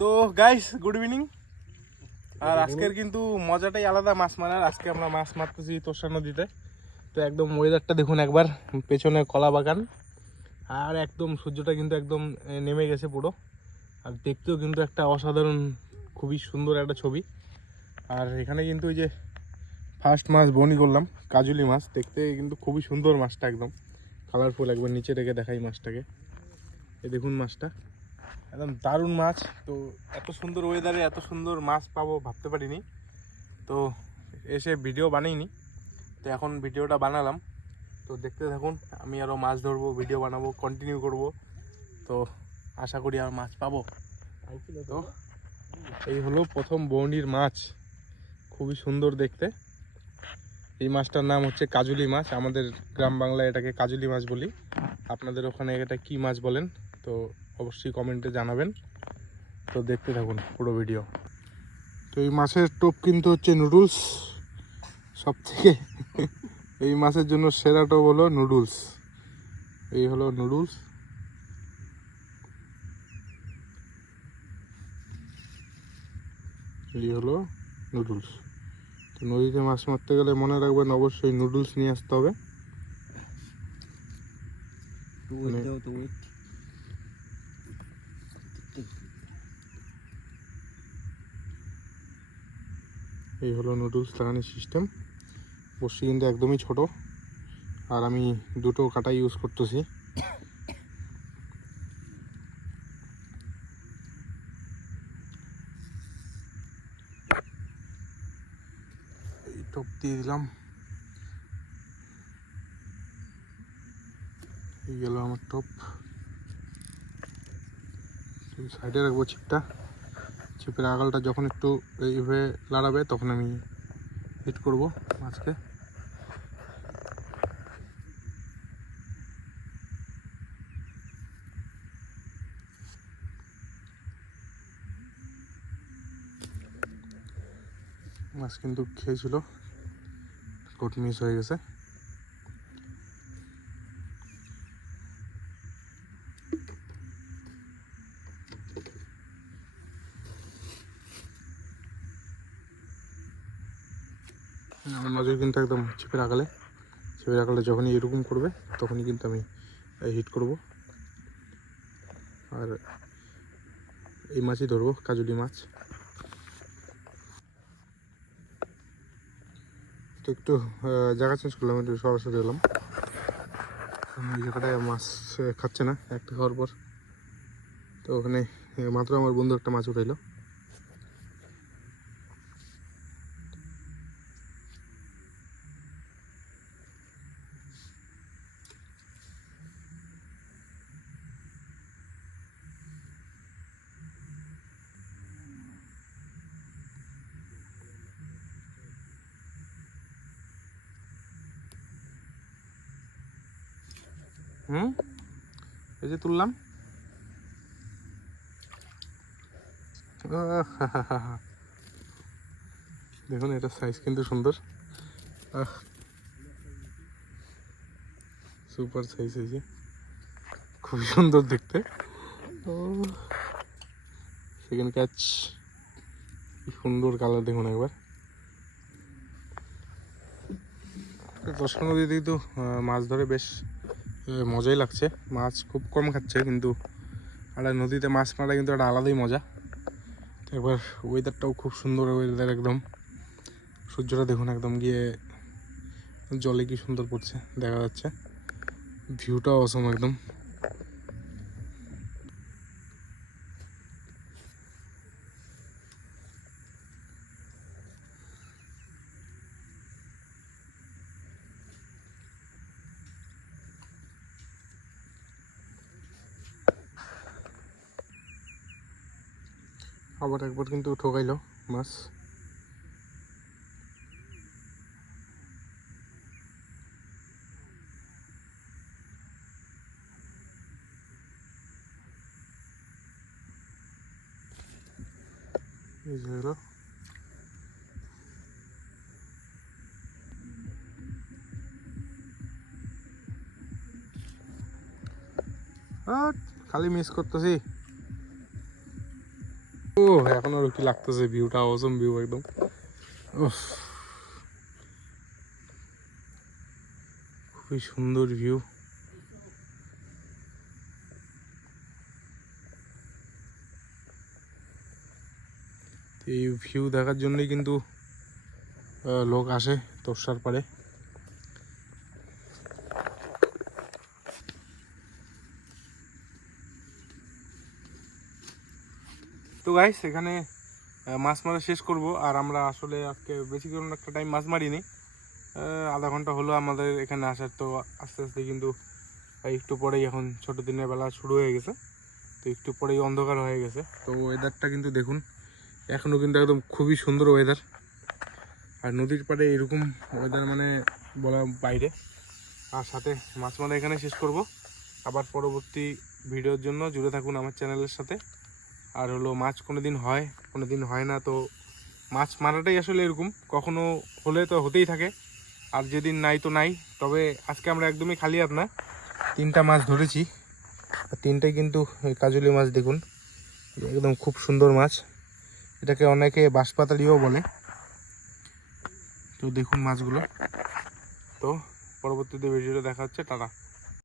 তো guys good evening. আর আজকের কিন্তু মজাটাই আলাদা মাছ মারার। আজকে আমরা মাছ মারতেছি তোষা নদীতে। তো একদম ওয়েদারটা দেখুন একবার, পেছনে কলা বাগান আর একদম সূর্যটা কিন্তু একদম নেমে গেছে পুরো। আর দেখতেও কিন্তু একটা অসাধারণ, খুবই সুন্দর একটা ছবি। আর এখানে কিন্তু ওই যে ফার্স্ট মাছ বনি করলাম, কাজুলি মাছ। দেখতে কিন্তু খুবই সুন্দর মাছটা, একদম কালারফুল। একবার নিচে রেখে দেখাই মাছটাকে, এই দেখুন মাছটা একদম দারুণ মাছ। তো এত সুন্দর ওয়েদারে এত সুন্দর মাছ পাবো ভাবতে পারিনি। তো এসে ভিডিও বানাইনি, তো এখন ভিডিওটা বানালাম। তো দেখতে থাকুন, আমি আরও মাছ ধরবো, ভিডিও বানাবো, কন্টিনিউ করব। তো আশা করি আর মাছ পাবো। তো এই হলো প্রথম বৌনির মাছ, খুবই সুন্দর দেখতে। এই মাছটার নাম হচ্ছে কাজুলি মাছ। আমাদের গ্রাম বাংলায় এটাকে কাজুলি মাছ বলি। আপনাদের ওখানে এটা কি মাছ বলেন তো অবশ্যই কমেন্টে জানাবেন। তো দেখতে থাকুন পুরো ভিডিও। তো এই মাছের টোপ কিন্তু হচ্ছে নুডলস। সব থেকে এই মাছের জন্য সেরা টোপ হলো নুডলস। এই হলো নুডলস। এই হলো নুডলস। তো নদীতে মাছ মারতে গেলে মনে রাখবেন অবশ্যই নুডলস নিয়ে আসতে হবে। এই হলো নুডলস লাগানোর সিস্টেম। বসি কিন্তু একদমই ছোট, আর আমি দুটো কাটা ইউজ করতেছি। এই টপ দিয়ে দিলাম। এই গেল আমার টপ। সাইডে রাখবো ছিপটা। ছিপের আগালটা যখন একটু এইভাবে লাড়াবে তখন আমি হিট করব মাছকে। মাছ কিন্তু খেয়েছিল, কোট মিস হয়ে গেছে। আমার নজর কিন্তু একদম ছিপের আগালে। ছিপের আগালে যখনই এরকম করবে তখনই কিন্তু আমি হিট করব। আর এই মাছই ধরবো, কাজুলি মাছ। তো একটু জায়গা চেঞ্জ করলাম, একটু সরাসরি এলাম। এই জায়গাটায় মাছ খাচ্ছে না একটা খাওয়ার পর। তো ওখানে মাত্র আমার বন্ধু একটা মাছ উঠাইলো। এই যে তুললাম। দেখুন এটা সাইজ কিন্তু সুন্দর, সুপার সাইজ হয়েছে, খুবই সুন্দর দেখতে। ও সেকেন্ড ক্যাচ, কি সুন্দর কালার দেখুন একবার। তোষা নদীতেই তো মাছ ধরে বেশ মজাই লাগছে। মাছ খুব কম খাচ্ছে, কিন্তু একটা নদীতে মাছ মারা কিন্তু একটা আলাদাই মজা। তো একবার ওয়েদারটাও খুব সুন্দর ওয়েদার, একদম সূর্যটা দেখুন একদম গিয়ে জলে কি সুন্দর পড়ছে দেখা যাচ্ছে। ভিউটাও অসম একদম। আবার একবার কিন্তু ঠকাইলো মাছ। এই যে হলো খালি মিস করতেছি। ও এখন আর কি লাগতেছে, ভিউটা অসম ভিউ একদম। উফ, খুবই সুন্দর ভিউ। এই ভিউ দেখার জন্যই কিন্তু লোক আসে তোরসার পাড়ে। তো গাইস এখানে মাছ মারা শেষ করব। আর আমরা আসলে আজকে বেশিক্ষণ একটা টাইম মাছ মারিনি, আধা ঘন্টা হলো আমাদের এখানে আসার। তো আস্তে আস্তে কিন্তু একটু পরেই এখন ছোটো দিনের বেলা শুরু হয়ে গেছে, তো একটু পরেই অন্ধকার হয়ে গেছে। তো ওয়েদারটা কিন্তু দেখুন, এখনও কিন্তু একদম খুবই সুন্দর ওয়েদার। আর নদীর পাড়ে এরকম ওয়েদার মানে বলা বাইরে। আর সাথে মাছ মারা এখানে শেষ করব। আবার পরবর্তী ভিডিওর জন্য জুড়ে থাকুন আমার চ্যানেলের সাথে। আর হলো মাছ কোনো দিন হয়, কোনো দিন হয় না। তো মাছ মারাটাই আসলে এরকম, কখনো হলে তো হতেই থাকে, আর যেদিন নাই তো নাই। তবে আজকে আমরা একদমই খালি হাত না, 3টা মাছ ধরেছি। আর 3টাই কিন্তু কাজলি মাছ। দেখুন একদম খুব সুন্দর মাছ, এটাকে অনেকে বাঁশপাতালিও বলে। তো দেখুন মাছগুলো। তো পরবর্তীতে ভিডিওটা দেখা হচ্ছে, টাটা।